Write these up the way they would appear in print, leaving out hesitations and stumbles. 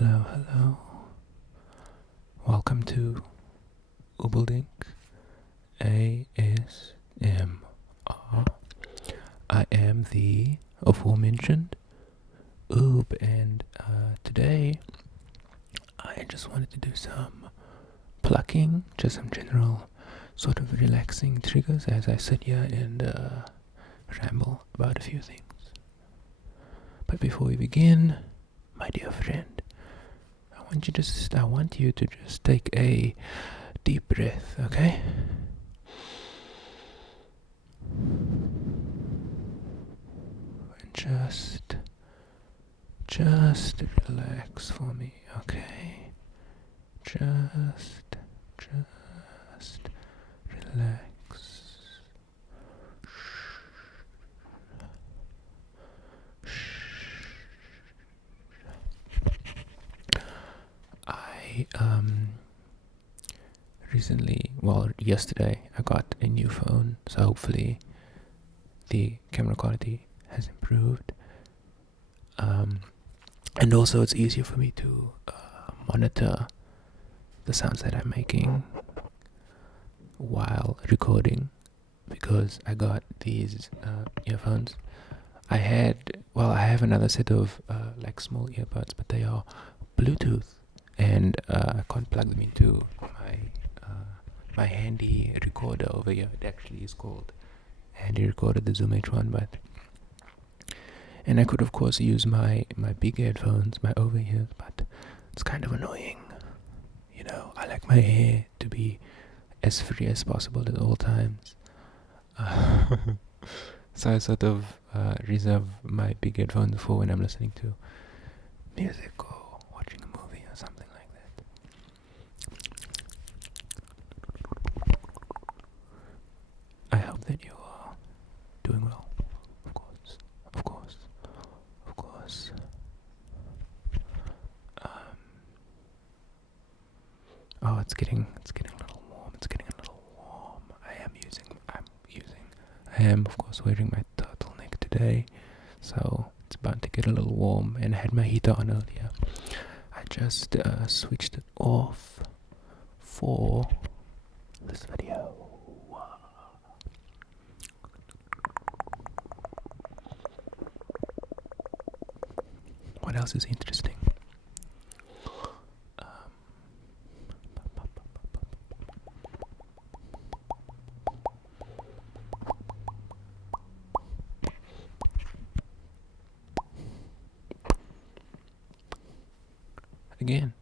Hello. Welcome to Ubaldink ASMR. I am the aforementioned Oob, and today I just wanted to do some plucking, just some general sort of relaxing triggers as I sit here and ramble about a few things. But before we begin, my dear friend, I want you to just take a deep breath, okay? And just relax for me, okay? Just relax. I yesterday I got a new phone, so hopefully the camera quality has improved, and also it's easier for me to monitor the sounds that I'm making while recording, because I got these earphones. I have another set of like small earbuds, but they are Bluetooth, and I can't plug them into my handy recorder over here. It actually is called handy recorder, the Zoom H1, and I could of course use my big headphones, my over ears, but it's kind of annoying. You know, I like my hair to be as free as possible at all times. So I sort of reserve my big headphones for when I'm listening to music or watching a movie or something like that. I hope that you are doing well. Of course. Oh, it's getting a little warm. I am of course wearing my turtleneck today, so it's about to get a little warm, and I had my heater on earlier. I just switched it off for this video. What else is interesting? Again,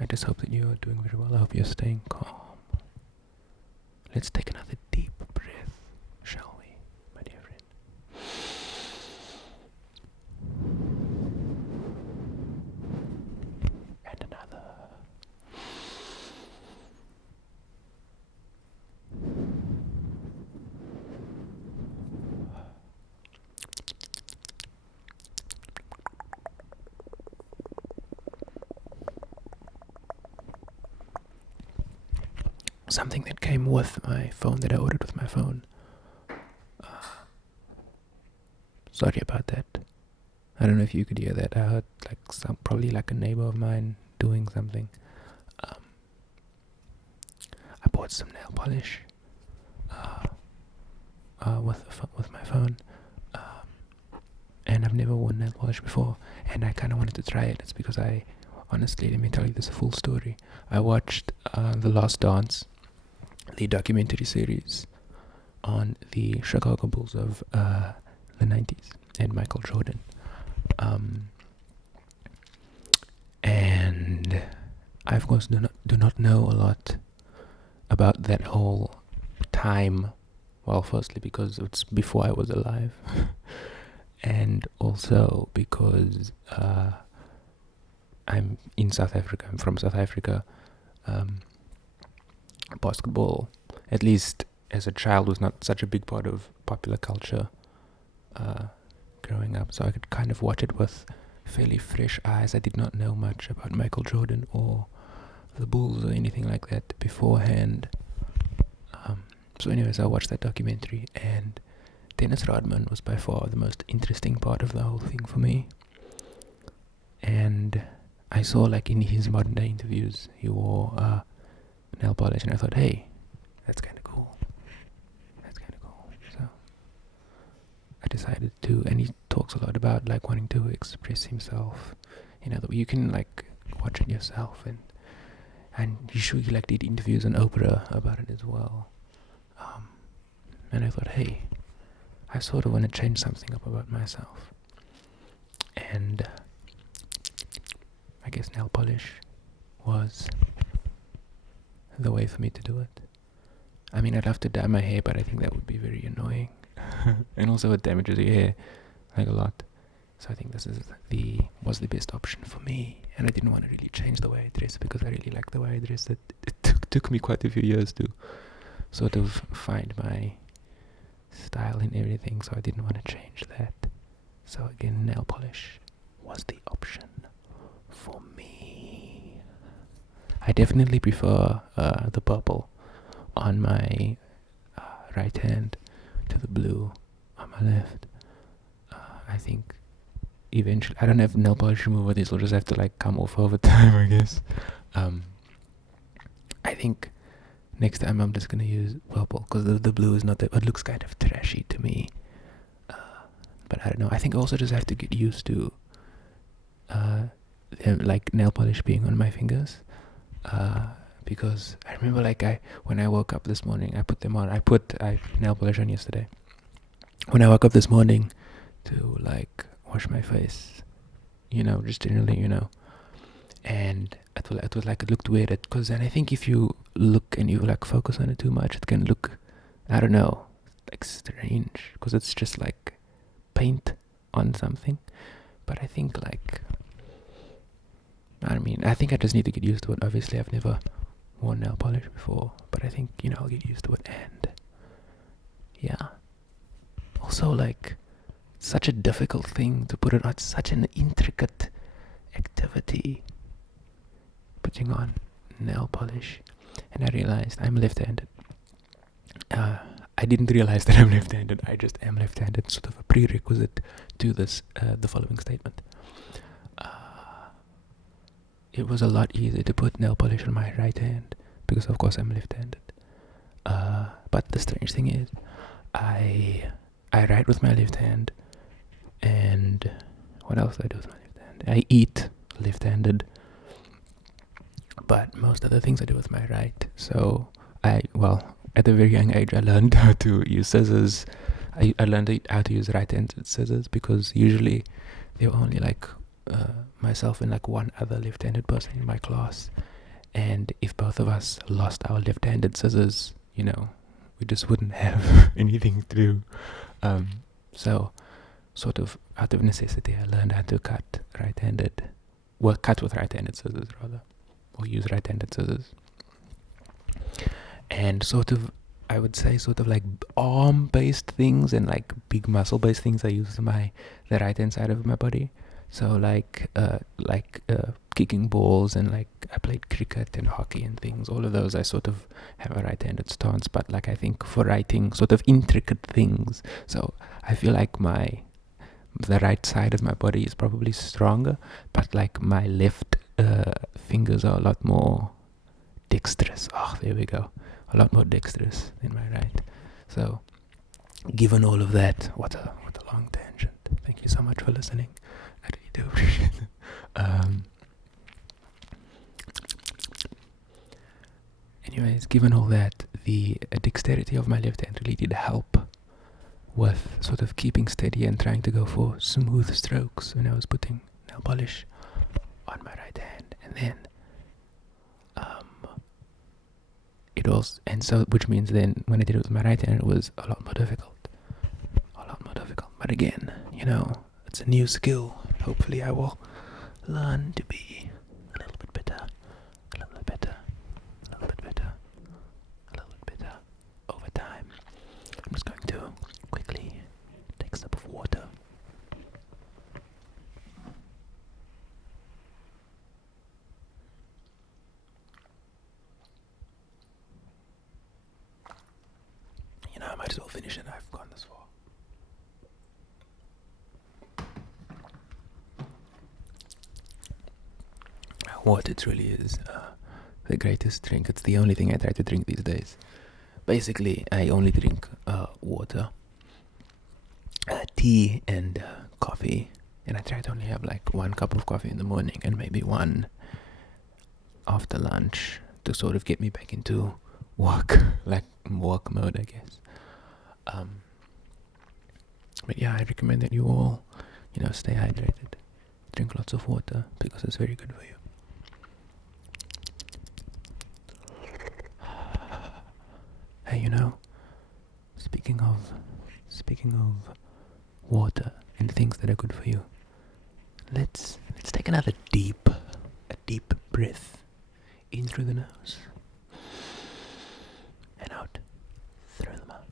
I just hope that you are doing very well. I hope you're staying calm. Let's take another deep breath, shall we, my dear friend? And another. Something that came with my phone, that I ordered with my phone. Sorry about that. I don't know if you could hear that. I heard probably like a neighbor of mine doing something. I bought some nail polish with my phone, and I've never worn nail polish before, and I kind of wanted to try it. It's because honestly, let me tell you this full story. I watched The Last Dance, the documentary series on the Chicago Bulls of the 90s and Michael Jordan. And I of course do not know a lot about that whole time. Well, firstly because it's before I was alive, and also because I'm in South Africa. I'm from South Africa. Basketball, at least as a child, was not such a big part of popular culture growing up, so I could kind of watch it with fairly fresh eyes. I did not know much about Michael Jordan or the Bulls or anything like that beforehand. So anyways, I watched that documentary, and Dennis Rodman was by far the most interesting part of the whole thing for me. And I saw like in his modern day interviews, he wore nail polish, and I thought, hey, that's kind of cool. That's kind of cool. So I decided to, and he talks a lot about like wanting to express himself. You know, that you can like watch it yourself, and he like did interviews on Oprah about it as well. And I thought, hey, I sort of want to change something up about myself, and I guess nail polish was the way for me to do it. I mean, I'd love to dye my hair, but I think that would be very annoying. And also it damages your hair like a lot. So I think this was the best option for me. And I didn't want to really change the way I dress because I really like the way I dress. It took me quite a few years to sort of find my style and everything, so I didn't want to change that. So again, nail polish was the option for me. I definitely prefer the purple on my right hand to the blue on my left. I think eventually, I don't have nail polish remover, this will just have to like come off over time, I guess. I think next time I'm just gonna use purple because the blue is not that, it looks kind of trashy to me. But I don't know, I think I also just have to get used to like nail polish being on my fingers. Because I remember like when I woke up this morning, I put them on. I put nail polish on yesterday. When I woke up this morning to like wash my face, you know, just generally, you know, and it was like, it looked weird because then I think if you look and you like focus on it too much, it can look, I don't know, like strange because it's just like paint on something. But I think like, I mean, I think I just need to get used to it. Obviously, I've never worn nail polish before, but I think, you know, I'll get used to it. And yeah, also like such a difficult thing to put it on. It's such an intricate activity, putting on nail polish. And I realized I'm left-handed. I didn't realize that I'm left-handed. I just am left-handed. Sort of a prerequisite to this, the following statement. It was a lot easier to put nail polish on my right hand because of course I'm left-handed. But the strange thing is, I write with my left hand, and what else do I do with my left hand? I eat left-handed, but most of the things I do with my right. So at a very young age, I learned how to use scissors. I learned how to use right-handed scissors because usually there were only like myself and like one other left-handed person in my class, and if both of us lost our left-handed scissors, you know, we just wouldn't have anything to do. So sort of out of necessity, I learned how to cut with right-handed scissors rather, or use right-handed scissors. And sort of, I would say sort of like arm-based things and like big muscle-based things I use the right-hand side of my body. So like kicking balls, and like I played cricket and hockey and things. All of those I sort of have a right-handed stance, but like I think for writing sort of intricate things, so I feel like the right side of my body is probably stronger, but like my left fingers are a lot more dexterous. Oh, there we go. A lot more dexterous than my right. So given all of that, what a long tangent. Thank you so much for listening. I really do appreciate it. Anyways, given all that, the dexterity of my left hand really did help with sort of keeping steady and trying to go for smooth strokes when I was putting nail polish on my right hand. And then it was, and so which means then when I did it with my right hand, it was a lot more difficult. But again, you know, it's a new skill. Hopefully I will learn to be a little bit better over time. I'm just going to quickly take a sip of water. You know, I might as well finish it. I've gone this far. water truly is the greatest drink. It's the only thing I try to drink these days. Basically, I only drink water, tea, and coffee. And I try to only have like 1 cup of coffee in the morning and maybe 1 after lunch to sort of get me back into work mode, I guess. But yeah, I recommend that you all, stay hydrated, drink lots of water because it's very good for you. Hey, speaking of water and things that are good for you, let's take a deep breath in through the nose and out through the mouth.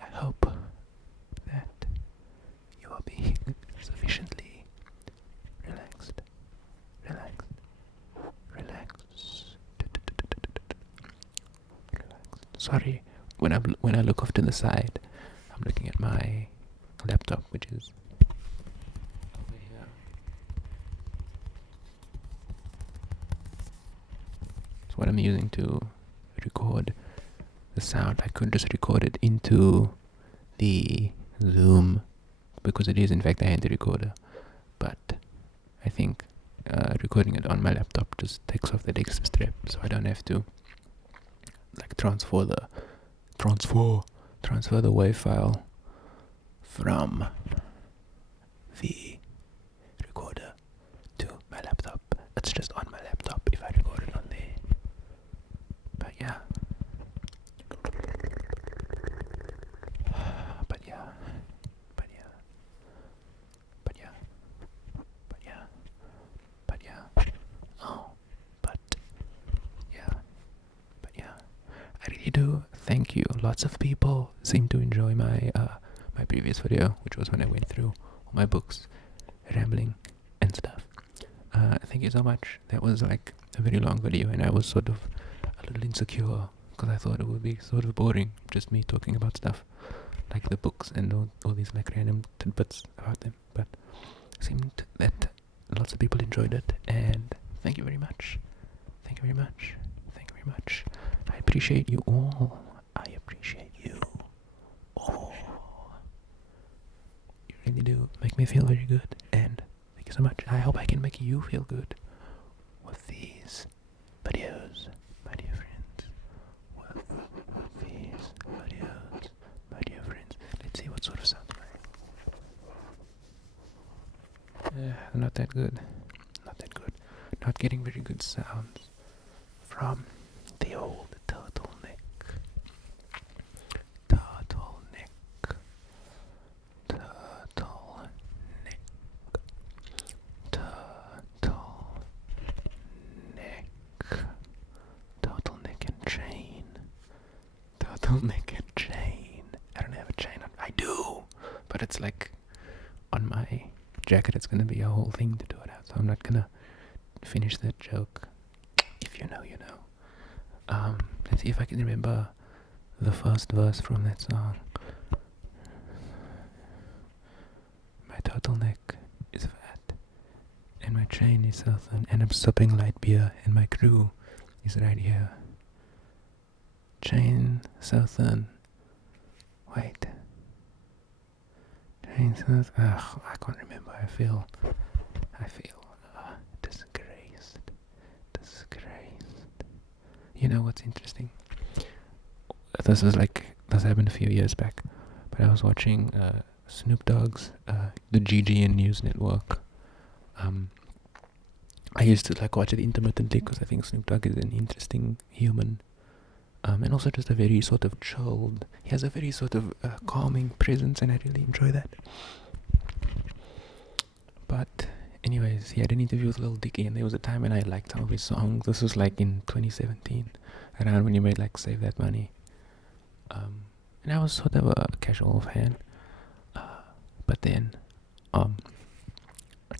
I hope that you are being sufficiently relaxed. Sorry, when I look off to the side, I'm looking at my laptop, which is over here. It's what I'm using to record the sound. I could just record it into the Zoom because it is in fact a handy recorder, but I think recording it on my laptop just takes off that extra step, so I don't have to transfer the WAV file from the recorder to my laptop. It's just on my laptop if I record it on there. But yeah. I really do thank you. Lots of people seem to enjoy my my previous video, which was when I went through all my books, rambling and stuff. Thank you so much. That was like a very long video, and I was sort of a little insecure because I thought it would be sort of boring, just me talking about stuff like the books and all these like random tidbits about them. But it seemed that lots of people enjoyed it, and thank you very much. Thank you very much. Thank you very much. I appreciate you all. I appreciate you all. You really do make me feel very good, and thank you so much. I hope I can make you feel good with these videos, my dear friends. With these videos, my dear friends. Let's see what sort of sounds like. Not that good. Not that good. Not getting very good sounds from the old turtleneck. Turtleneck and chain. Turtleneck and chain. I don't have a chain on. I do, but it's like on my jacket. It's gonna be a whole thing to do it out, so I'm not gonna finish that joke. If you know, you know. Let's see if I can remember the first verse from that song. My turtleneck is fat, and my chain is so thin, and I'm sipping light beer, and my crew is right here. Chain so thin. Wait. Chain so thin. Ugh, I can't remember. I feel disgraced. You know what's interesting? This happened a few years back, but I was watching Snoop Dogg's the GGN News Network. I used to watch it intermittently because I think Snoop Dogg is an interesting human, and also just a very sort of chilled. He has a very sort of calming presence, and I really enjoy that. But anyways, he had an interview with Lil Dicky, and there was a time when I liked some of his songs. This was like in 2017, around when he made Save That Money. And I was sort of a casual fan. But then,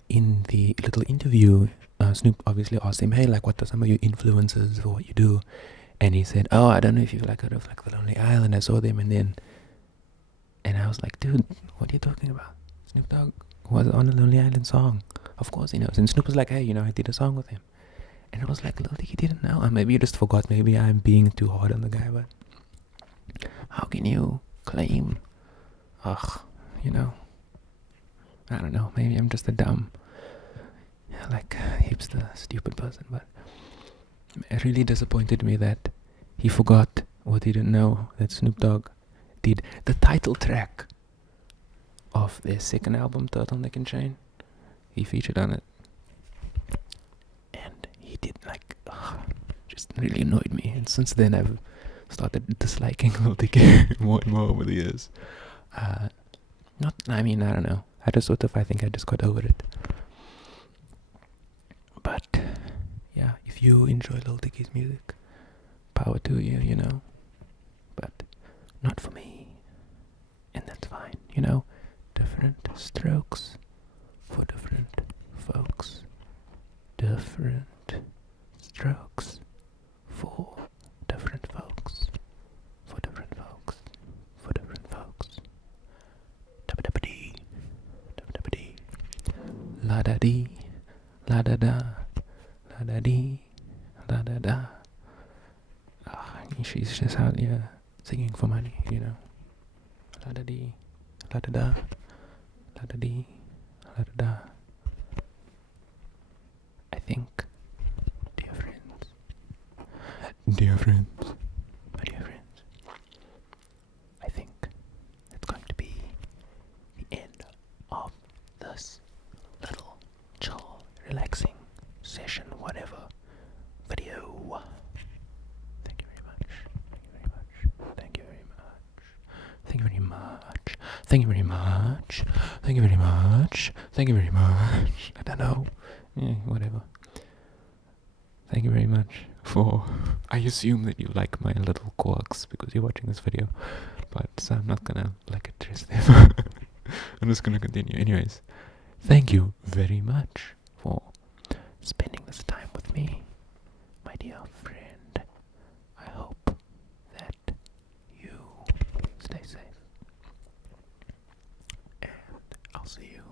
in the little interview Snoop obviously asked him, hey, like, what are some of your influences for what you do? And he said, oh, I don't know if you've like heard of like The Lonely Island. I saw them, and I was like, dude, what are you talking about? Snoop Dogg was on a Lonely Island song. Of course he knows. And Snoop was like, hey, I did a song with him. And I was like, Lil Dicky didn't know. Or maybe you just forgot. Maybe I'm being too hard on the guy, but how can you claim, ugh, I don't know. Maybe I'm just a dumb, hipster, stupid person, but it really disappointed me that he forgot or didn't know that Snoop Dogg did the title track of their second album, Turtleneck and Chain. He featured on it. And he did, just really annoyed me. And since then, I've started disliking Lil Dicky more and more over the years. I don't know. I think I just got over it. But, yeah, if you enjoy Lil Dicky's music, power to you, But not for me. And that's fine, Different strokes for different folks. Different strokes for different folks. For different folks. For different folks. Dabba-dabba-dee. Dabba-dabba-dee. La-da-dee. La-da-da. La-da-dee. La-da-da. She's just out here singing for money, La-da-dee. La-da-da. La-da-dee. La-da-da. I think, dear friends, my dear friends, I think it's going to be the end of this little chill, relaxing session, whatever, video. Thank you very much. Thank you very much. Thank you very much. Thank you very much. Thank you very much. Thank you very much. I don't know. Yeah, whatever. Thank you very much for... I assume that you like my little quirks because you're watching this video, but so I'm not gonna address them. I'm just gonna continue. Anyways, thank you very much for spending this time with me, my dear friend. I hope that you stay safe, and I'll see you